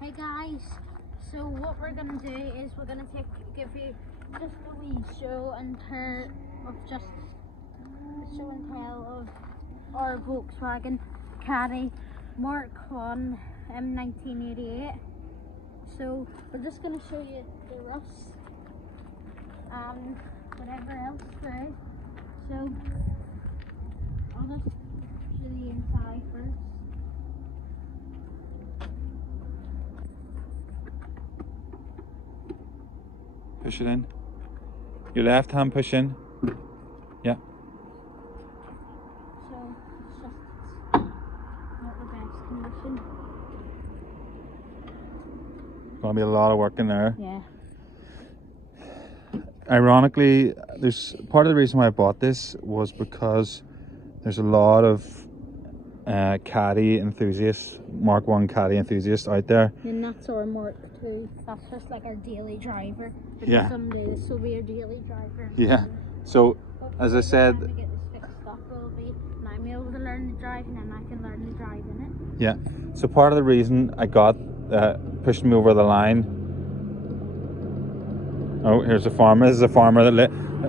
Hey guys, so what we're gonna do is we're gonna give you just a wee show and tell of our Volkswagen Caddy Mark 1 1988. So we're just gonna show you the rust and whatever else there is. So I'll just show the inside first. Push it in. Your left hand push in. Yeah. So it's just not the best condition. Gonna be a lot of work in there. Yeah. Ironically, there's part of the reason why I bought this was because there's a lot of Caddy enthusiasts, Mark 1 Caddy enthusiasts out there. And that's our Mark 2. That's just like our daily driver. But Yeah. someday this will be our daily driver. Yeah. So, as I said, By the time we get this fixed up, it'll be, and I'm able to learn to drive, and then I can learn to drive in it. yeah. So part of the reason I got pushed me over the line. Oh, here's a farmer. This is a farmer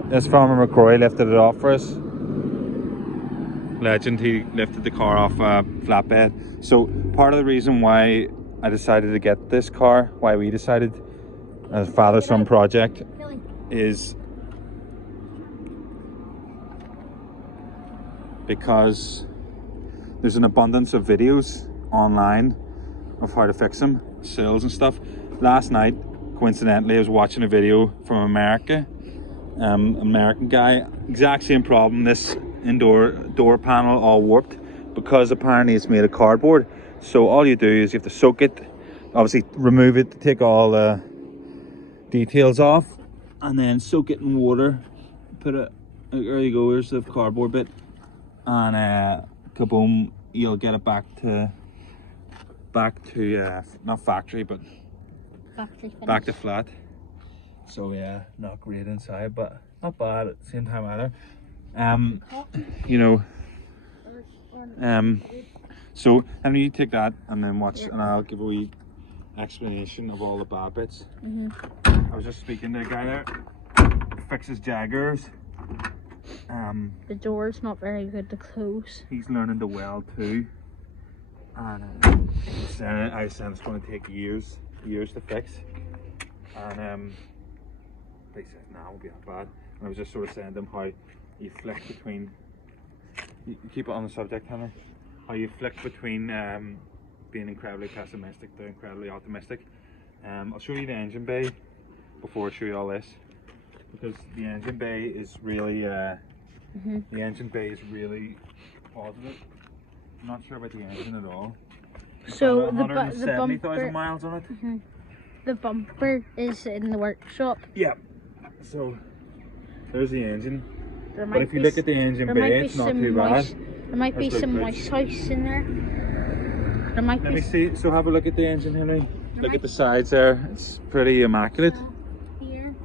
this farmer McCrory lifted it off for us. Legend, he lifted the car off a flatbed. So part of the reason why I decided to get this car, why we decided as a father-son project, is because there's an abundance of videos online of how to fix them, sales and stuff. Last night, coincidentally, I was watching a video from America. American guy, exact same problem. This indoor door panel all warped because apparently it's made of cardboard. So all you do is you have to soak it, obviously remove it to take all the details off, and then soak it in water. Put it, there you go, here's the cardboard bit, and kaboom, you'll get it back to not factory, but back to flat. So yeah, not great inside, but not bad at the same time either. You know, so and you take that and then watch, and I'll give a wee explanation of all the bad bits. I was just speaking to a guy there who fixes Jaguars. The door's not very good to close. He's learning to weld too, and I said it's going to take years to fix, and they said, nah, it won't be that bad. And I was just sort of saying to them how you flick between, you keep it on the subject, Henry, how you flick between being incredibly pessimistic to incredibly optimistic. I'll show you the engine bay before I show you all this, because the engine bay is really the engine bay is really positive. I'm not sure about the engine at all. So the 170,000 miles on it. The bumper is in the workshop. Yeah. So there's the engine. But if you look at the engine bay, it's not too bad. There might be some moist house in there. There might Let me see. So have a look at the engine, Henry. Look at the sides there. It's pretty immaculate. Here,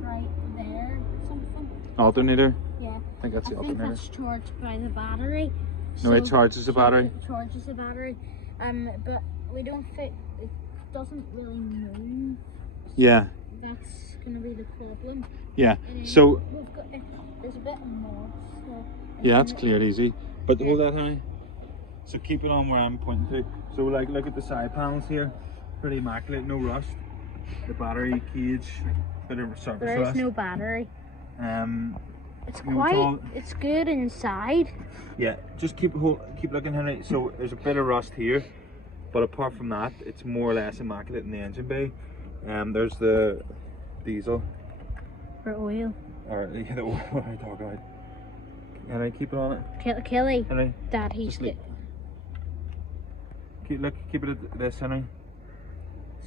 right there, something. Alternator. Yeah. I think that's the alternator. I think that's charged by the battery. No, it charges the battery. It charges the battery. But we don't fit. It doesn't really move. Yeah. That's gonna be the problem. Yeah. So we've got, there's a bit of moss. So yeah, it's cleared easy. But hold that, honey. So keep it on where I'm pointing to. So like, look at the side panels here. Pretty immaculate, no rust. The battery cage, bit of surface there rust. There is no battery. It's you know, it's good inside. Yeah, just keep looking, Henry. So there's a bit of rust here, but apart from that, it's more or less immaculate in the engine bay. There's the diesel. For oil. Or the oil I talk about. Henry, keep it on it. Kelly. Henry, Dad, he's good. Keep it at this, Henry.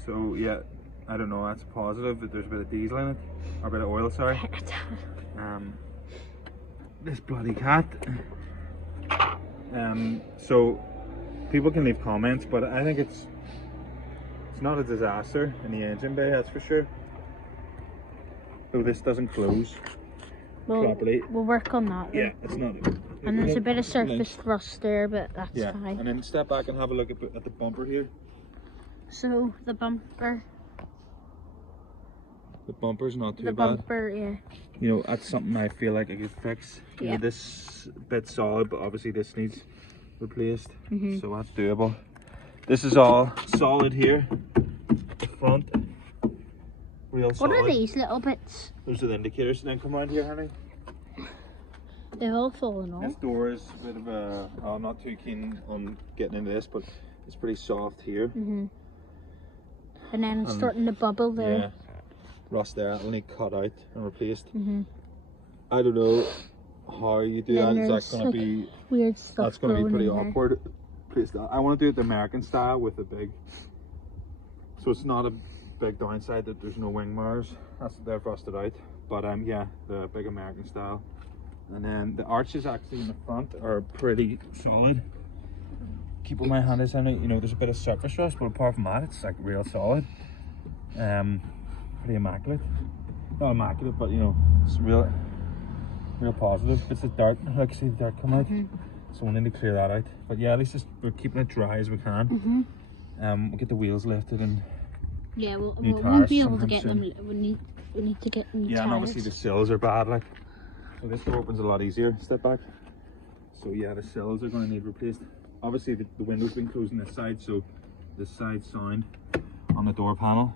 So yeah, I don't know. That's positive that there's a bit of diesel in it, or a bit of oil. Sorry. This bloody cat. So people can leave comments, but I think it's not a disaster in the engine bay, that's for sure. Though this doesn't close properly. We'll work on that. Yeah, it's not. And there's a bit of surface rust there, but that's fine. And then step back and have a look at the bumper here. So the bumper. The bumper's not too The bad. bumper, yeah. You know, that's something I feel like I could fix. You know, Yeah. this bit's solid, but obviously this needs replaced. Mhm. So that's doable. This is all solid here. The front, real solid. What are these little bits? Those are the indicators. And then come around here, honey. They've all fallen This off. door is a bit of a. I'm not too keen on getting into this, but it's pretty soft here. Mhm. And then it's starting to bubble there. Yeah. Rust there. It'll need cut out and replaced. Mhm. I don't know how you do Then that. Is there's, that going to like, be? weird stuff. That's going to be growing pretty in there. awkward. Place that. I want to do it the American style with the big. So it's not a big downside that there's no wing mirrors. They're rusted out. But yeah, the big American style. And then the arches actually in the front are pretty solid. Keep my hand is in it. You know, there's a bit of surface rust, but apart from that, it's like real solid. Pretty immaculate. Not immaculate, but you know, it's real positive. It's the dirt. I can see the dirt coming out. So we need to clear that out. But yeah, at least we're keeping it dry as we can. We'll get the wheels lifted and Yeah, we new won't tires be able to sometime get soon. them. We need to get new Yeah, tires. and obviously the sills are bad. Like, so this door opens a lot easier. Step back. So yeah, the sills are going to need replaced. Obviously the window's been closing this side, so this side sound on the door panel.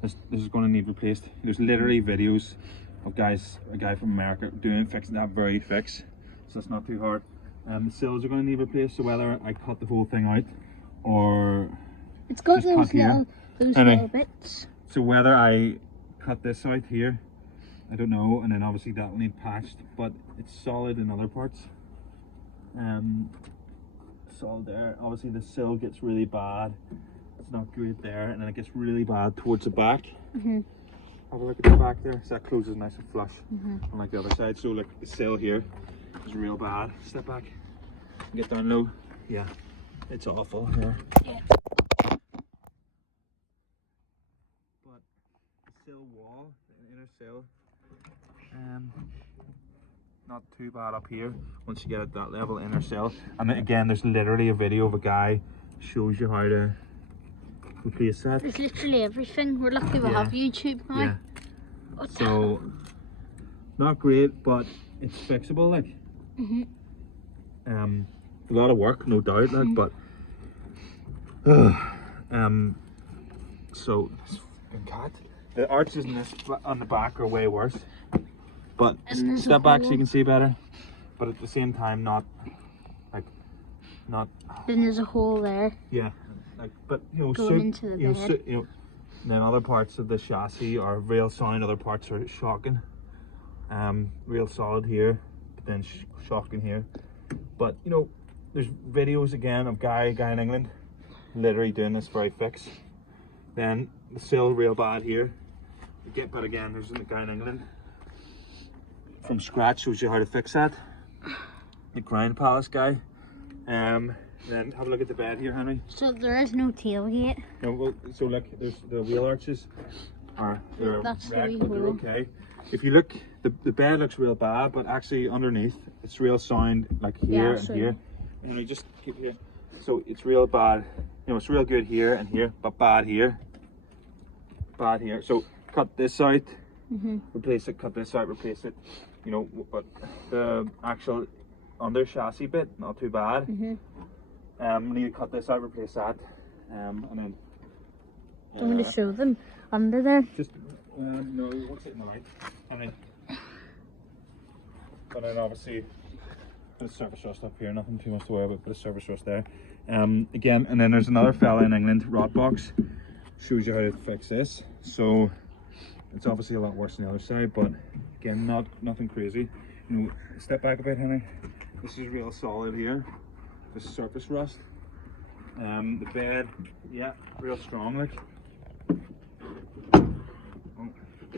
This is going to need replaced. There's literally videos of a guy from America fixing that very fix, so it's not too hard. The sills are going to need replaced. So whether I cut the whole thing out or It's got just those cut here. little bits. So whether I cut this out here, I don't know, and then obviously that will need patched, but it's solid in other parts. Solid there. Obviously the sill gets really bad. It's not great there, and then it gets really bad towards the back. Have a look at the back there. So that closes nice and flush, unlike the other side. So like the sill here is real bad. Step back. Get down low. Yeah, it's awful here. Yeah. But the sill wall, the inner sill, not too bad up here once you get at that level, inner sill. And then again, there's literally a video of a guy shows you how to replace that. There's literally everything. We're lucky we Yeah. have YouTube now. Yeah. So not great, but it's fixable. Like, a lot of work, no doubt. Like, but so cat. The arches in this on the back are way worse. But And there's a step back so hole. you can see better. But at the same time, not. Then there's a hole there. Yeah, like, but you know, Going into the bed. you know, and then other parts of the chassis are real sound, other parts are shocking. Real solid here, but then shocking here. But you know, there's videos again of guy in England literally doing this very fix. Then the sill real bad here. But again, there's a guy in England from scratch shows you how to fix that. The Grind Palace guy. Then have a look at the bed here, Henry. So there is no tailgate. No, well, so look, there's the wheel arches they're That's the wrecked, wee but they're hole. okay. If you look, the bed looks real bad, but actually underneath it's real sound, like here and so- here. And we just keep here. So it's real bad. You know, it's real good here and here, but bad here. Bad here. So cut this out, replace it. Cut this out, replace it. You know, but the actual under chassis bit, not too bad. We need to cut this out, replace that, and then. Do you want me to show them under there? Just no, what's it in the light? And then obviously bit of surface rust up here, nothing too much to worry about, bit of surface rust there. Again, and then there's another fella in England, Rotbox, shows you how to fix this. So it's obviously a lot worse than the other side, but again, nothing crazy. You know, step back a bit, Henry. This is real solid here. This is surface rust. The bed, yeah, real strong, like.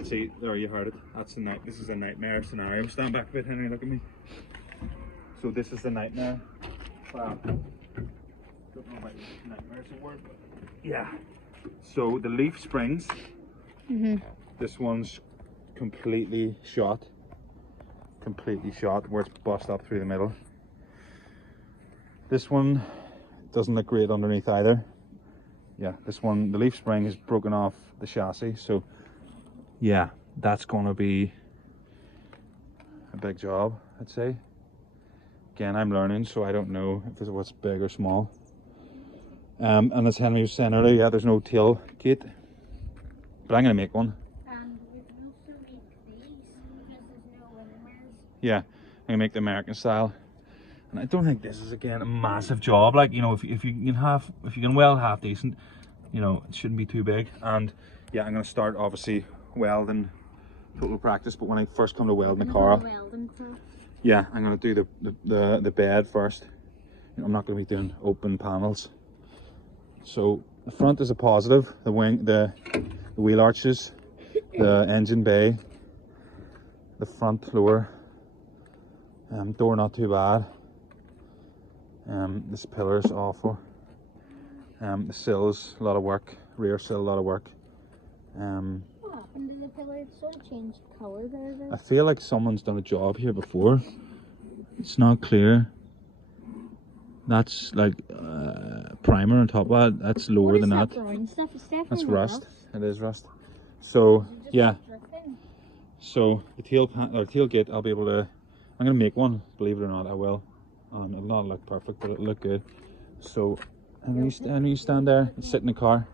See, there you heard it. That's the night. This is a nightmare scenario. Stand back a bit, Henry. Look at me. So this is the nightmare. Wow. Don't know about nightmare is a word, but yeah. So the leaf springs. This one's completely shot. Completely shot, where it's bust up through the middle. This one doesn't look great underneath either. yeah, this one, the leaf spring is broken off the chassis, so yeah, that's going to be a big job, I'd say. Again, I'm learning, so I don't know if it's what's big or small. And as Henry was saying earlier, yeah, there's no tailgate, but I'm going to make one. And we can also make these because there's no wingers. Yeah, I'm going to make the American style. And I don't think this is, again, a massive job. Like, you know, if you can weld half decent, you know, it shouldn't be too big. And yeah, I'm going to start obviously welding, total practice, but when I first come to welding the car, yeah, I'm going to do the bed first. You know, I'm not going to be doing open panels. So the front is a positive, the wing, the wheel arches, the engine bay, the front lower, door not too bad. This pillar is awful. The sills, a lot of work. Rear sill, a lot of work. What happened to the pillar? It sort of changed colour there. I feel like someone's done a job here before. It's not clear. That's like primer on top of that. That's lower than that. Brown stuff? It's definitely That's rust. It is rust. So yeah. So the tailgate, I'll be able to. I'm gonna make one. Believe it or not, I will. It'll not look perfect, but it'll look good. So, and you stand there and sit in the car.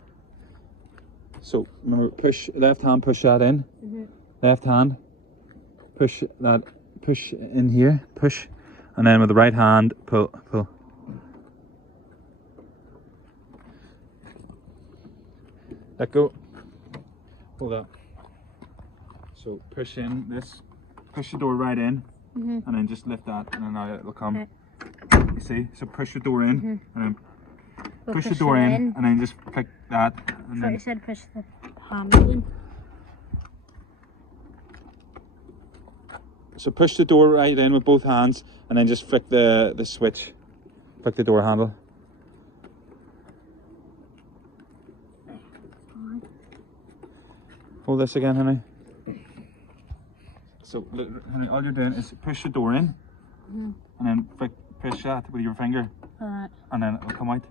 So remember, push left hand, push that in. Left hand, push that, push in here, push, and then with the right hand, pull. Let go. Hold up. So push in this, push the door right in, and then just lift that, and then now it'll come. Okay. You see? So push the door in, and then push the door in, and then just click that. And then you said push the handle in. So push the door right in with both hands, and then just flick the switch, flick the door handle. Hold this again, Henry. So look, Henry, all you're doing is push the door in, and then push that with your finger, and then it'll come out.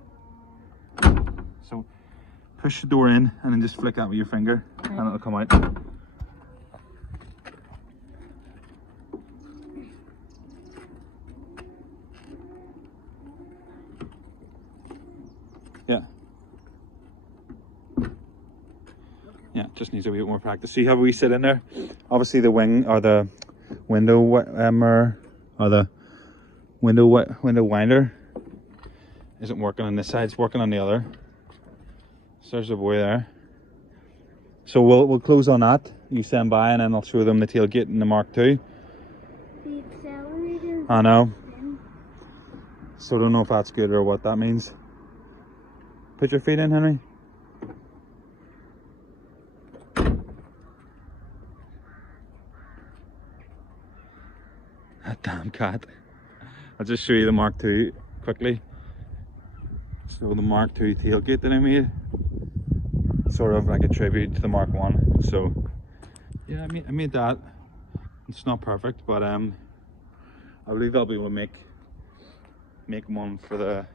So push the door in, and then just flick that with your finger, and it'll come out. Yeah. Yeah, just needs a wee bit more practice. See how we sit in there? Obviously the wing or the window mirror or the window winder isn't working on this side, it's working on the other. So there's a boy there. So we'll close on that. You stand by and then I'll show them the tailgate and the Mark II. The accelerator. I know. So I don't know if that's good or what that means. Put your feet in, Henry. That damn cat. I'll just show you the Mark II quickly. So the Mark II tailgate that I made, sort of like a tribute to the Mark I. So yeah, I made that. It's not perfect, but I believe I'll be able to make one for the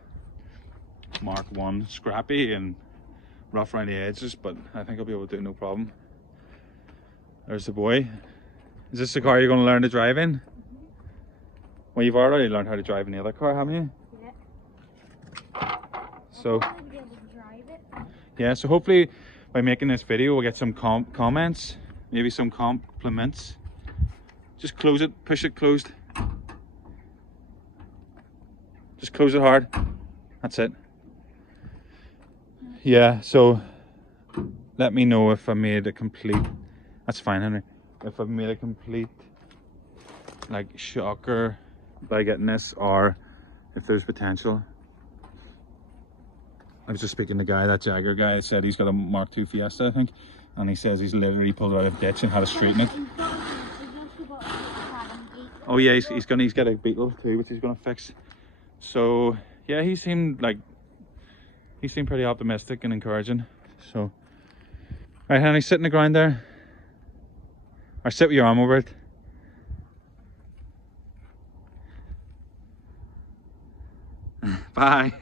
Mark I. Scrappy and rough around the edges, but I think I'll be able to do it no problem. There's the boy. Is this the car you're going to learn to drive in? Well, you've already learned how to drive in the other car, haven't you? Yeah. So, yeah, so hopefully by making this video we'll get some comments, maybe some compliments. Just close it, push it closed. Just close it hard. That's it. Yeah, so let me know if I made a complete, that's fine, Henry. If I've made a complete like shocker by getting this, or if there's potential. I was just speaking to the guy, that Jagger guy said he's got a Mark II Fiesta, I think, and he says he's literally pulled it out of a ditch and had to straighten it. Oh yeah, he's got a Beetle too, which he's gonna fix. So yeah, he seemed pretty optimistic and encouraging. So right, Henry, sit in the ground there, or sit with your arm over it. Bye.